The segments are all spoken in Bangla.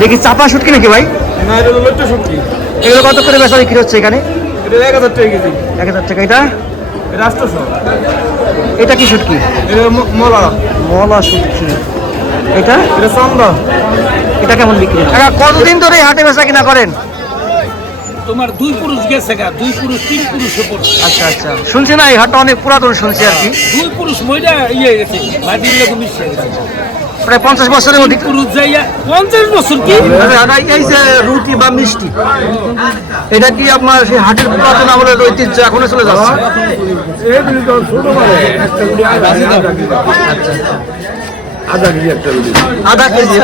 এটা কি চাপা শুটকি নাকি ভাই? না এটা হলো লট্টু শুটকি। এগুলো কত করে বেচা বিক্রি হচ্ছে এখানে? এটা এক হাজার টাকা কেজি। এক হাজার টাকা এটা? আটশোশো এটা কি শুটকি? এটা মলা। মলা শুটকি। এটা? এটা চান্দা। এটা কেমন বিক্রি? কতদিন ধরে হাটে বেচা কিনা করেন? তোমার দুই পুরুষ গেছে গা দুই পুরুষ তিন পুরুষ উপর। আচ্ছা আচ্ছা। শুনছি না এই হাটটা অনেক পুরাতন শুনছি আর কি। দুই পুরুষ মহিলা ইয়ে গেছে মাটির লেগে মিশে গেছে। প্রায় পঞ্চাশ বছরের মধ্যে পুরুষ যাইয়া পঞ্চাশ বছর কি? এই যে রুটি বা মিষ্টি এটা কি আপনার সেই হাটের পুরাতন আমলের ঐতিহ্য এখনও চলে যাচ্ছে? আধা কেজি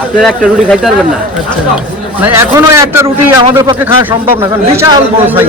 আপনার একটা রুটি খাইতে পারবেন না। না এখনও একটা রুটি আমাদের পক্ষে খাওয়া সম্ভব না কারণ বিশাল বড় সাইজ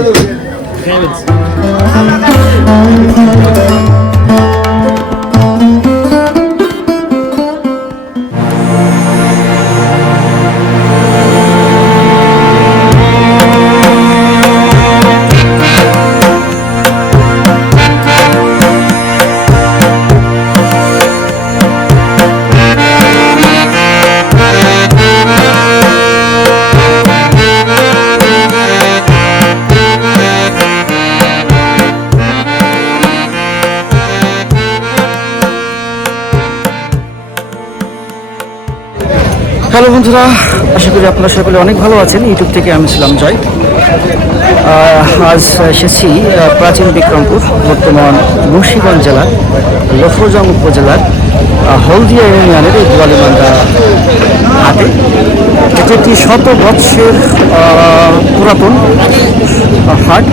বন্ধুরা, আশা করি আপনারা সকলে অনেক ভালো আছেন। ইউটিউব থেকে আমি ছিলাম জয়। আজ এসেছি প্রাচীন বিক্রমপুর, বর্তমান মুন্সিগঞ্জ জেলার, লফরজং উপজেলার হলদিয়া ইউনিয়নের এই গোয়ালিমান্দা হাটে। এটি একটি শত বৎসের পুরাতন হাট।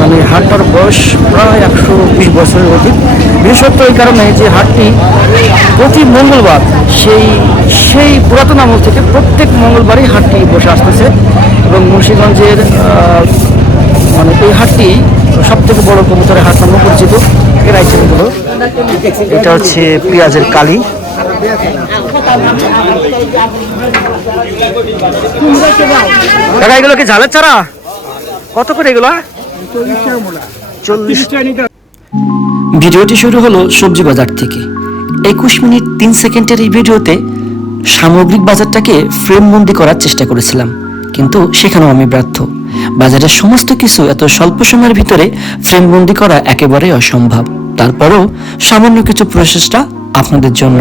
মানে হাটটার বয়স প্রায় একশো বিশ বছরের অধিক। বিশেষত এই কারণে যে হাটটি প্রতি মঙ্গলবার সেই সেই পুরাতন আমল থেকে প্রত্যেক মঙ্গলবারই হাটটি বসে আসতেছে এবং মুন্সিগঞ্জের মানে এই হাটটি সব থেকে বড় কবুতরের হাট নামে পরিচিত। এর আইটেমগুলো এটা হচ্ছে পেঁয়াজের কালি। কাকা, এগুলো কি ঝালের চারা? কত করে এগুলো? ভিডিওটি শুরু হলো সবজি বাজার থেকে। একুশ মিনিট তিন সেকেন্ডের এই ভিডিওতে সামগ্রিক বাজারটাকে ফ্রেমবন্দি করার চেষ্টা করেছিলাম, কিন্তু সেখানেও আমি ব্যর্থ। বাজারের সমস্ত কিছু এত স্বল্প সময়ের ভিতরে ফ্রেমবন্দি করা একেবারেই অসম্ভব। তারপরও সামান্য কিছু প্রচেষ্টা আপনাদের জন্য।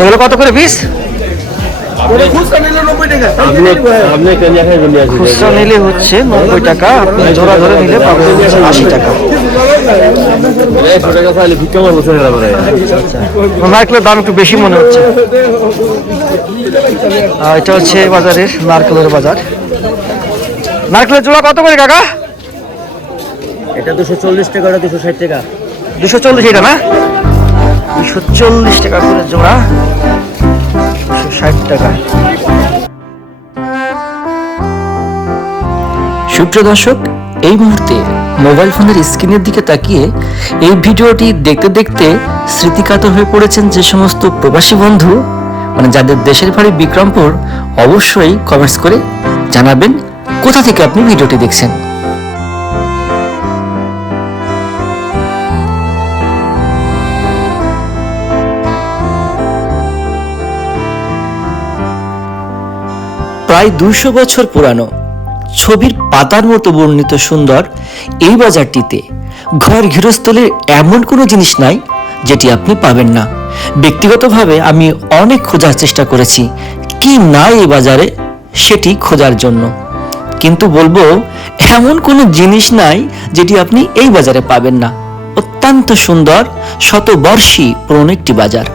এগুলো কত করে পিস খুচরা নিলে হচ্ছে নব্বই টাকা, আপনি জোড়া নিলে আশি টাকা। নারকেলের দাম একটু বেশি মনে হচ্ছে। এটা হচ্ছে বাজারের নারকেলের বাজার। নারকেলের জোড়া কত করে কাকা? এটা দুশো চল্লিশ টাকা ওটা দুশো ষাট টাকা। দুশো চল্লিশ এটা না? দুশো চল্লিশ টাকা করে জোড়া দুশো ষাট টাকা। সুপ্রিয় দর্শক এই মুহূর্তে মোবাইল ফোনের স্ক্রিনের দিকে তাকিয়ে এই ভিডিওটি দেখতে দেখতে স্মৃতিকাতর হয়ে পড়েছেন যে সমস্ত প্রবাসী বন্ধু মানে যাদের দেশের বাড়ি বিক্রমপুর অবশ্যই কমেন্টস করে জানাবেন কোথা থেকে আপনি ভিডিওটি দেখছেন। প্রায় দুশো বছর পুরানো। ছবির পাতার মতো বর্ণিত সুন্দর এই বাজারটিতে ঘর গৃহস্থলীর এমন কোনো জিনিস নাই যেটি আপনি পাবেন না। ব্যক্তিগতভাবে আমি অনেক খোঁজার চেষ্টা করেছি, কি নাই এই বাজারে সেটি খোঁজার জন্য। কিন্তু বলব, এমন কোনো জিনিস নাই যেটি আপনি এই বাজারে পাবেন না। অত্যন্ত সুন্দর, শতবর্ষী পুরনো একটি বাজার।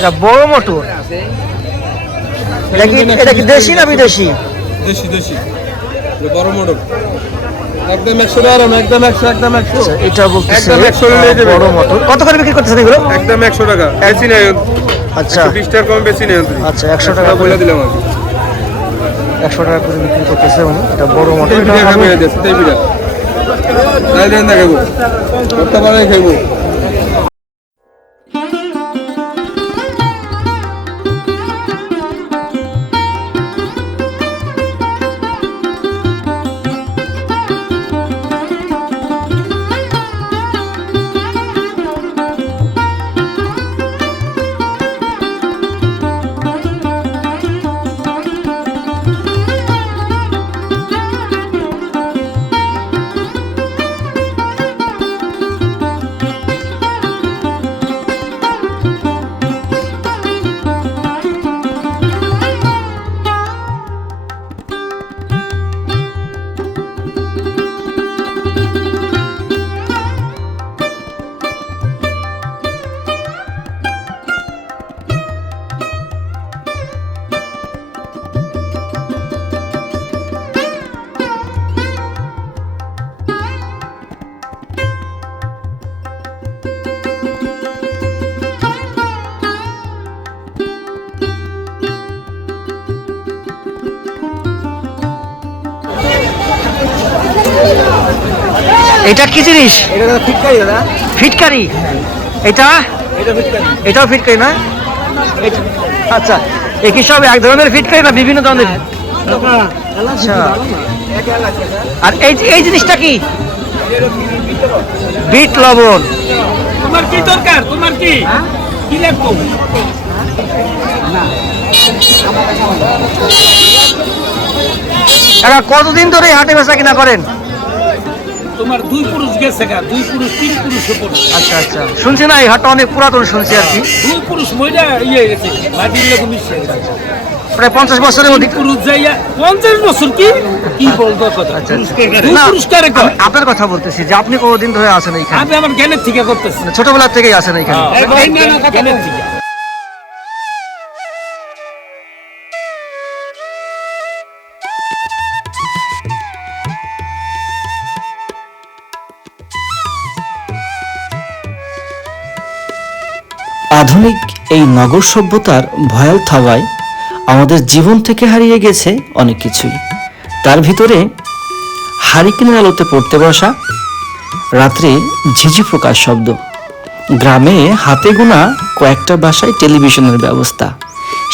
এটা বড় মোটর এটা কি এটা কি দেশি না বিদেশি? দেশি দেশি। বড় মডেল একদম একশো টাকা দাম, একদম একশো একদম একশো। এটা বলতেছে একদম একশো নিয়ে যাবে। বড় মটর কত করে বিক্রি করতেছেন এগুলো? একদম একশো টাকা। বেশি নেই। আচ্ছা। বিশ টাকা কম বেশি নেই। আচ্ছা একশো টাকা করে বলে দিলাম আমি। টাকা করে বিক্রি করতেছে উনি। এটা বড় মটর এটা আবার- দেশ তাই দেন না করতে পারে খাব এটা কি জিনিস? ফিটকারি এটা? এটা এটাও ফিটকারি না আচ্ছা এ কি সব এক ধরনের ফিটকারি না বিভিন্ন ধরনের? আচ্ছা। আর এই এই জিনিসটা কি? বিট লবণ। তোমার কি দরকার? তোমার কি? কি লাগবো? এরা কতদিন ধরে হাটে বেচা কিনা করেন? তোমার দুই পুরুষ গেছে গা দুই পুরুষ তিন পুরুষ আচ্ছা আচ্ছা। শুনছি না এই হাটটা অনেক পুরাতন শুনছি আর কি। দুই পুরুষ মহিলা ইয়ে গেছে মাটির লেগে মিশে প্রায় পঞ্চাশ বছরের মধ্যে পুরুষ যাইয়া পঞ্চাশ বছর কি? কি বলতো কথা? আচ্ছা, আচ্ছা। আপনার কথা বলতেছি যে আপনি কতদিন ধরে আছেন এইখানে আমি আমার জ্ঞানের থেকে করতেছি। ছোটবেলা থেকেই আছেন এইখানে আধুনিক এই নগর সভ্যতার ভয়াল থাবায় আমাদের জীবন থেকে হারিয়ে গেছে অনেক কিছুই। তার ভিতরে হারিকেনের আলোতে পড়তে বসা রাত্রে ঝিঝি প্রকাশ শব্দ। গ্রামে হাতে গোনা কয়েকটা বাসায় টেলিভিশনের ব্যবস্থা,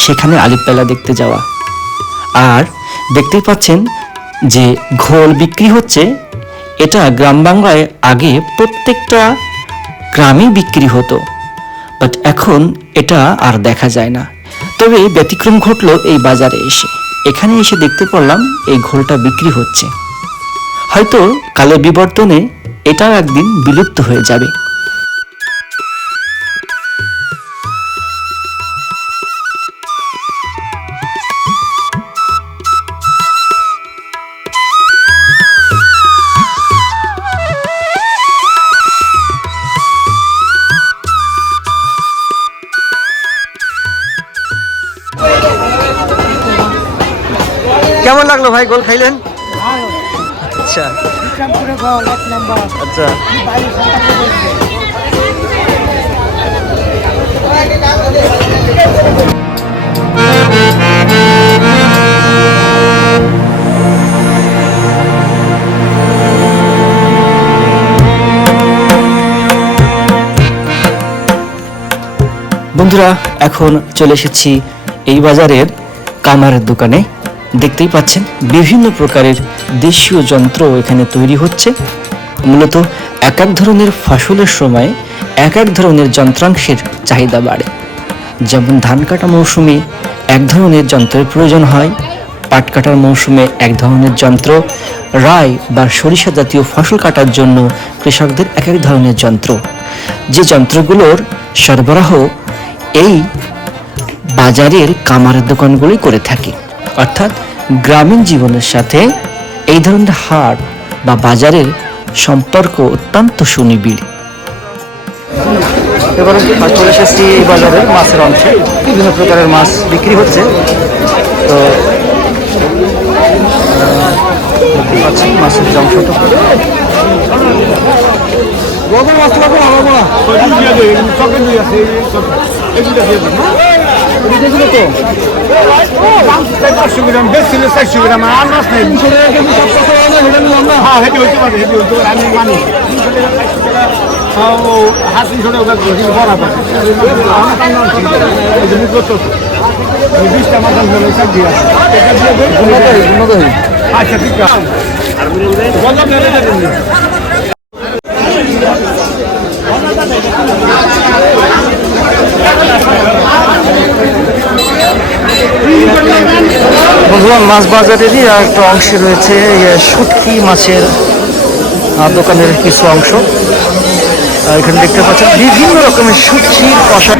সেখানে আলিপেলা দেখতে যাওয়া। আর দেখতেই পাচ্ছেন যে ঘোল বিক্রি হচ্ছে, এটা গ্রাম বাংলায় আগে প্রত্যেকটা গ্রামে বিক্রি হতো। এখন এটা আর দেখা যায় না। তবে ব্যতিক্রম ঘটল এই বাজারে এসে। এখানে এসে দেখতে পারলাম এই ঘোলটা বিক্রি হচ্ছে। হয়তো কালের বিবর্তনে এটাও একদিন বিলুপ্ত হয়ে যাবে। ভাই গোল খাইলেন? আচ্ছা। আচ্ছা। বন্ধুরা এখন চলে এসেছি এই বাজারের কামারের দোকানে। দেখতেই পাচ্ছেন, বিভিন্ন প্রকারের দেশীয় যন্ত্র এখানে তৈরি হচ্ছে। মূলত এক এক ধরনের ফসলের সময় এক এক ধরনের যন্ত্রাংশের চাহিদা বাড়ে। যেমন ধান কাটা মৌসুমে এক ধরনের যন্ত্রের প্রয়োজন হয়, পাট কাটার মৌসুমে এক ধরনের যন্ত্র রায় বা সরিষা জাতীয় ফসল কাটার জন্য কৃষকদের এক এক ধরনের যন্ত্র। যে যন্ত্রগুলোর সরবরাহ এই বাজারের কামারের দোকানগুলি করে থাকে। অর্থাৎ গ্রামীণ জীবনের সাথে এই ধরনের হাট বা বাজারের সম্পর্ক অত্যন্ত সুনিবিড়। এবারে চলে এসেছি এই বাজারের মাছের অংশে। বিভিন্ন প্রকারের মাছ বিক্রি হচ্ছে। তো পাচ্ছেন মাছের যে অংশটা। মাছ লাগবে দিয়ে দে চারশো গ্রাম বেশি ছিল চারশো গ্রাম আর মাছ নেই হ্যাঁ হেঁটে হইতে পারে হেঁটে হইতে পারে আমি মানি ও হাসি ছোট বড় বিশটা হলো সব দিয়ে আচ্ছা ঠিক আছে বললাম না এটা দিন বন্ধুগণ মাছ বাজারেরই একটা অংশে রয়েছে। শুটকি মাছের দোকানের কিছু অংশ। এখানে দেখতে পাচ্ছেন বিভিন্ন রকমের শুটকির কষা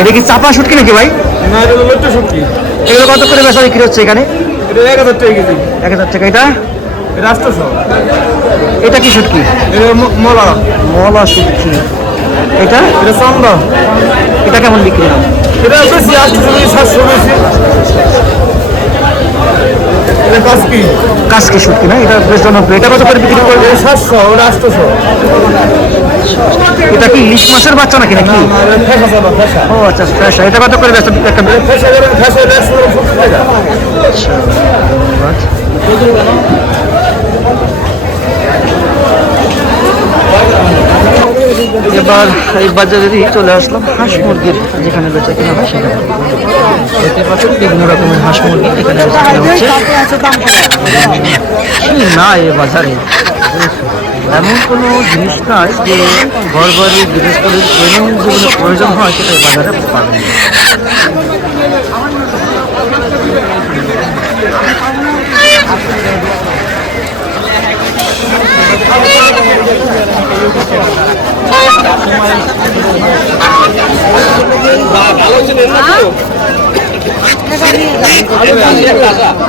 এটা কি চাপা শুটকি নাকি ভাই? না এটা লট্টু শুটকি। এগুলো কত করে বেচা বিক্রি হচ্ছে এখানে? এটা এক হাজার টাকা কেজি। এক হাজার টাকা এটা? এটা আটশোশো। এটা কি শুটকি? এটা মলা। মলা শুটকি। এটা? এটা চান্দা এটা কেমন বিক্রি হয়? এটা বেশি আটশোশো বেশি সাতশো বেশি। এটা কাজকি সত্যি শুটকি না? এটা বেশ জনপ্রিয়। এটা কত করে বিক্রি করবে? সাতশো ওটা আটশোশো এটা কি ইলিশ মাছের বাচ্চা নাকি নাকি? ও আচ্ছা ফ্রেশ এটা কত করে ব্যস্ত একটা ফেসা করেন ফেসা এটা একশো গ্রাম সত্তর টাকা এবার এই বাজারেরই চলে আসলাম হাঁস মুরগির, যেখানে বেচা কিনা হয় সেখানে। দেখতে বিভিন্ন রকমের হাঁস মুরগি এখানে বেচা না, এ বাজারে। এমন কোনো জিনিস নাই যে ঘর বাড়ি গৃহস্থলীর দৈনন্দিন জীবনে প্রয়োজন হয় সেটা বাজারে পাবেন না।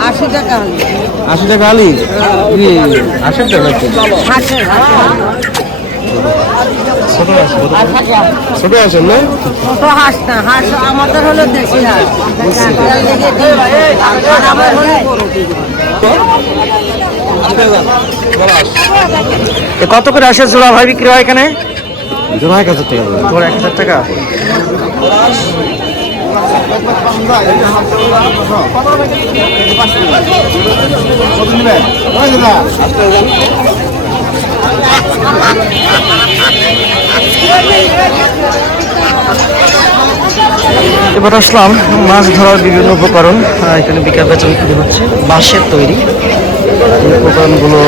আশি টাকা আশি টাকা আলি ছোট আছেন না ছোট হাঁস না আমাদের হলো। দেশি হাঁস আমার কত করে আসে জোড়া ভাই বিক্রি হয় এখানে? জোড়া এক হাজার টাকা। জোড়া এক হাজার টাকা? এবার আসলাম মাছ ধরার বিভিন্ন উপকরণ এখানে বিকাল বেচা বিক্রি হচ্ছে বাঁশের তৈরি। এই দোকানগুলো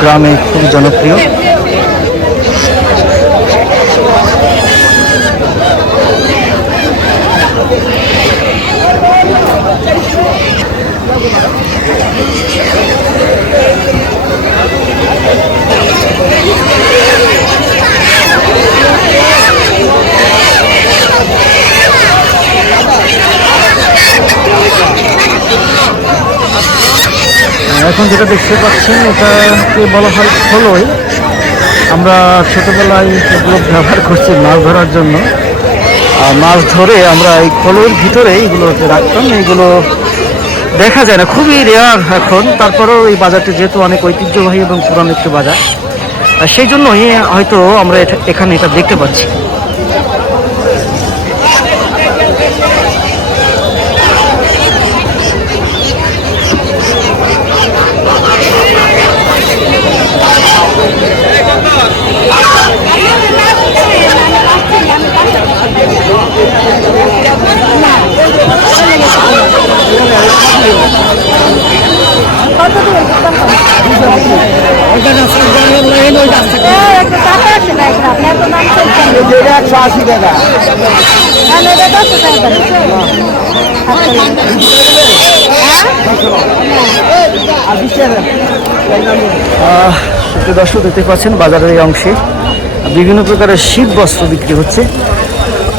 গ্রামে খুব জনপ্রিয়। এখন যেটা দেখতে পাচ্ছেন, এটাকে বলা হয় খোলই। আমরা ছোটোবেলায় এগুলো ব্যবহার করছি মাছ ধরার জন্য। আর মাছ ধরে আমরা এই খোলের ভিতরে এগুলোকে রাখতাম। এইগুলো দেখা যায় না, খুবই রেয়ার এখন। তারপরেও এই বাজারটি যেহেতু অনেক ঐতিহ্যবাহী এবং পুরানো একটি বাজার, আর সেই জন্যই হয়তো আমরা এখানে এটা দেখতে পাচ্ছি। দর্শক দেখতে পাচ্ছেন বাজারের এই অংশে বিভিন্ন প্রকারের শীত বস্ত্র বিক্রি হচ্ছে।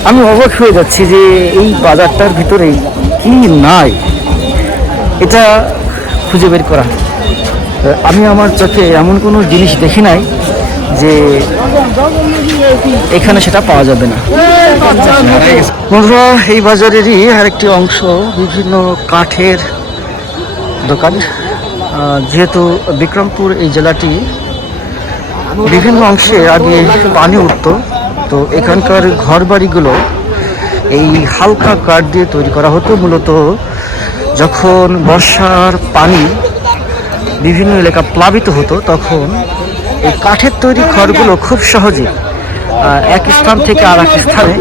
আমি অবাক হয়ে যাচ্ছি যে এই বাজারটার ভিতরে কি নাই। এটা খুঁজে বের করা। আমি আমার চোখে এমন কোনো জিনিস দেখি নাই যে এখানে সেটা পাওয়া যাবে না। বন্ধুরা, এই বাজারেরই আরেকটি অংশ, বিভিন্ন কাঠের দোকান। যেহেতু বিক্রমপুর এই জেলাটি বিভিন্ন অংশে আগে পানি উঠতো তো এখানকার ঘর বাড়িগুলো এই হালকা কাঠ দিয়ে তৈরি করা হতো। মূলত যখন বর্ষার পানি বিভিন্ন এলাকা প্লাবিত হতো, তখন এই কাঠের তৈরি ঘরগুলো খুব সহজে এক স্থান থেকে আর এক স্থানে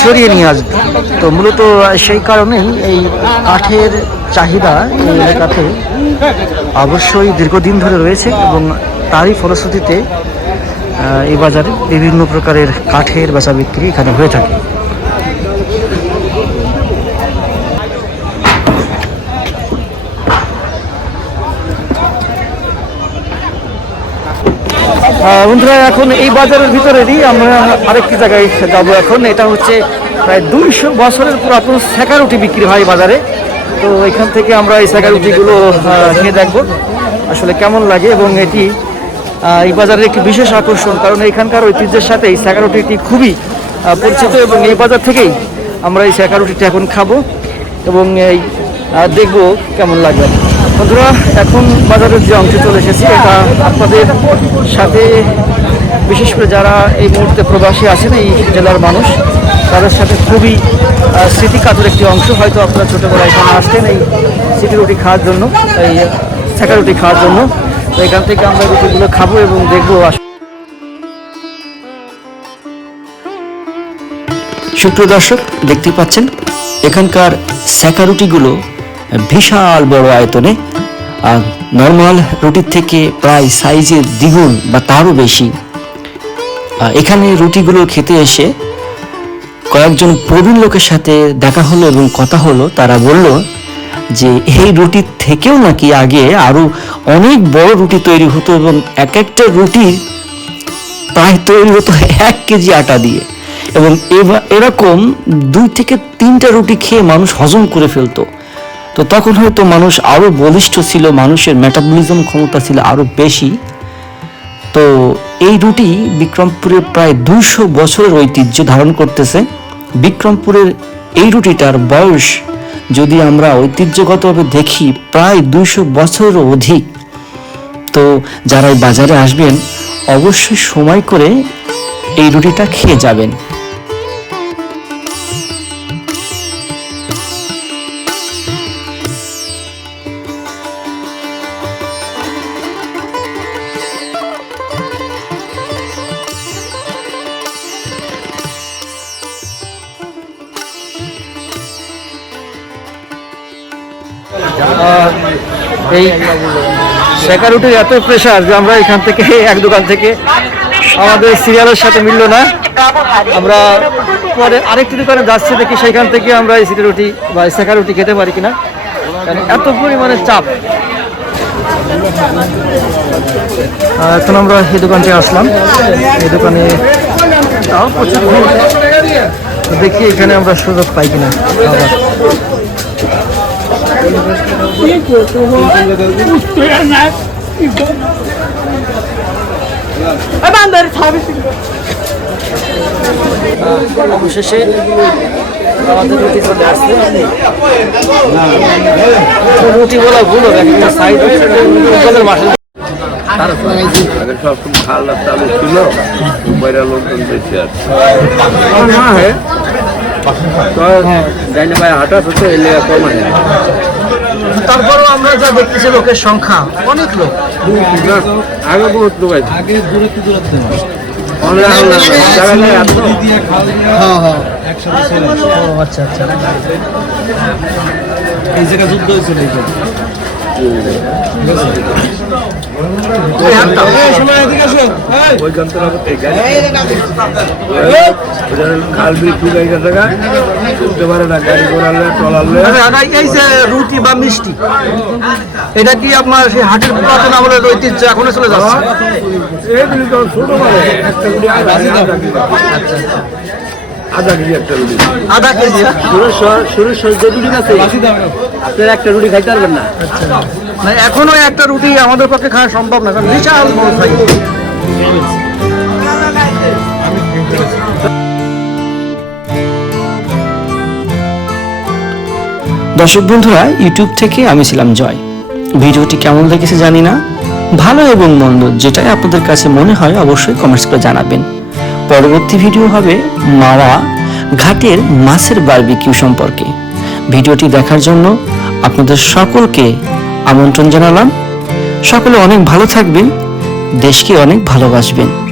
সরিয়ে নিয়ে আসবে। তো মূলত সেই কারণেই এই কাঠের চাহিদা এই এলাকাতে অবশ্যই দীর্ঘদিন ধরে রয়েছে এবং তারই ফলশ্রুতিতে এই বাজারে বিভিন্ন প্রকারের কাঠের বেচা বিক্রি এখানে হয়ে থাকে। বন্ধুরা, এখন এই বাজারের ভিতরেরই আমরা আরেকটি জায়গায় যাব এখন। এটা হচ্ছে প্রায় দুইশো বছরের পুরাতন সেকা রুটি বিক্রি হয় বাজারে। তো এখান থেকে আমরা এই সেকা নিয়ে দেখব। আসলে কেমন লাগে এবং এটি এই বাজারের একটি বিশেষ আকর্ষণ, কারণ এখানকার ঐতিহ্যের সাথে এই সেকা রুটিটি খুবই পরিচিত এবং এই বাজার থেকেই আমরা এই সেকা রুটিটি এখন খাব এবং এই দেখব কেমন লাগবে। বন্ধুরা, এখন বাজারের যে অংশে চলে এসেছি, এটা আপনাদের সাথে, বিশেষ করে যারা এই মুহূর্তে প্রবাসী আছেন, এই জেলার মানুষ, তাদের সাথে খুবই স্মৃতিকাতর একটি অংশ, হয়তো আপনারা ছোটোবেলায় এখানে আসতেন এই সিটি রুটি খাওয়ার জন্য, এই ছেঁকা রুটি খাওয়ার জন্য। তো এখান থেকে আমরা রুটিগুলো খাব এবং দেখব সুপ্রিয় দর্শক, দেখতে পাচ্ছেন, এখানকার স্যাকা রুটিগুলো বিশাল বড় আয়তনে, আর নর্মাল রুটির থেকে প্রায় সাইজের দ্বিগুণ বা তারও বেশি। এখানে রুটিগুলো খেতে এসে কয়েকজন প্রবীণ লোকের সাথে দেখা হলো এবং কথা হলো। তারা বলল যে এই রুটির থেকেও নাকি আগে আরও অনেক বড় রুটি তৈরি হতো এবং এক একটা রুটির প্রায় তৈরি হতো এক কেজি আটা দিয়ে। এবং এরকম দুই থেকে তিনটা রুটি খেয়ে মানুষ হজম করে ফেলতো। তো তখন হয়তো মানুষ আরও বলিষ্ঠ ছিল, মানুষের মেটাবলিজম ক্ষমতা ছিল আরও বেশি। তো এই রুটি বিক্রমপুরে প্রায় দুইশো বছরের ঐতিহ্য ধারণ করতেছে। বিক্রমপুরের এই রুটিটার বয়স যদি আমরা ঐতিহ্যগতভাবে দেখি, প্রায় দুইশো বছর অধিক। তো যারা বাজারে আসবেন, অবশ্যই সময় করে এই রুটিটা খেয়ে যাবেন। এই শেখা রুটির এত প্রেশার যে আমরা এখান থেকে, এক দোকান থেকে আমাদের সিরিয়ালের সাথে মিললো না। আমরা পরে আরেকটি দোকানে যাচ্ছি, দেখি সেখান থেকে আমরা এই রুটি বা এই শেখা রুটি খেতে পারি কিনা। এত পরিমাণে চাপ। এখন আমরা এই দোকানটি আসলাম। এই দোকানে দেখি এখানে আমরা সুযোগ পাই কিনা। অবশেষে আমাদের রুটি চলে আসছে। রুটি বলা ভুল হবে একটা সাইড আগে সব খুব খারাপ চালু ছিল বাইরে লোকজন বেশি আছে। ভাই হঠাৎ হচ্ছে এলে কম হয় তারপরেও আমরা যা দেখতেছি লোকের সংখ্যা অনেক লোক। আগে বহুত লোক আছে। আগে দূরত্ব দূরত্ব আচ্ছা আচ্ছা। এই জায়গায় যুদ্ধ হয়েছিল এই আচ্ছা, রুটি বা মিষ্টি এটা কি আপনার সেই হাটের পুরাতন আমলের ঐতিহ্য এখনও চলে যাচ্ছে কেজি একটা রুটি আধা কেজি আছে আপনার একটা রুটি খাইতে পারবেন না এখনও একটা রুটি আমাদের পক্ষে খাওয়া সম্ভব না, কারণ বিশাল বড় সাইজ। দর্শক বন্ধুরা ইউটিউব থেকে আমি ছিলাম জয়। ভিডিওটি কেমন লেগেছে জানি না। ভালো এবং মন্দ, যেটাই আপনাদের কাছে মনে হয় অবশ্যই কমেন্টস করে জানাবেন। পরবর্তী ভিডিও হবে মাওয়া ঘাটের মাছের বারবিকিউ সম্পর্কে। ভিডিওটি দেখার জন্য আপনাদের সকলকে আমন্ত্রণ জানালাম। সকলে অনেক ভালো থাকবেন। দেশকে অনেক ভালোবাসবেন।